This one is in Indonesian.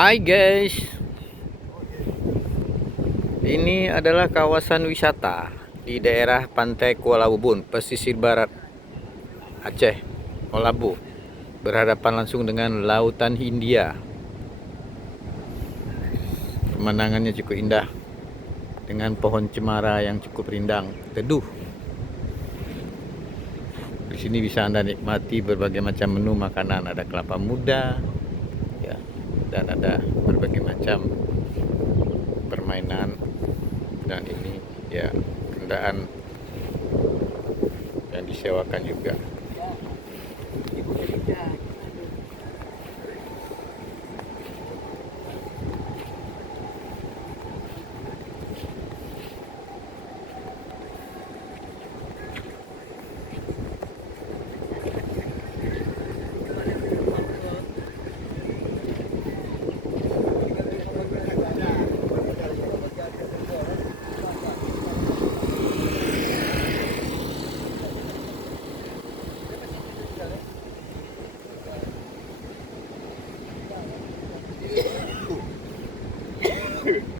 Hai guys, ini adalah kawasan wisata di daerah pantai Kuala Bubon, pesisir barat Aceh, Olabu, berhadapan langsung dengan lautan Hindia. Pemandangannya cukup indah dengan pohon cemara yang cukup rindang, teduh. Di sini bisa Anda nikmati berbagai macam menu makanan, ada kelapa muda, ya, dan ada berbagai macam permainan, dan ini ya kendaraan yang disewakan juga.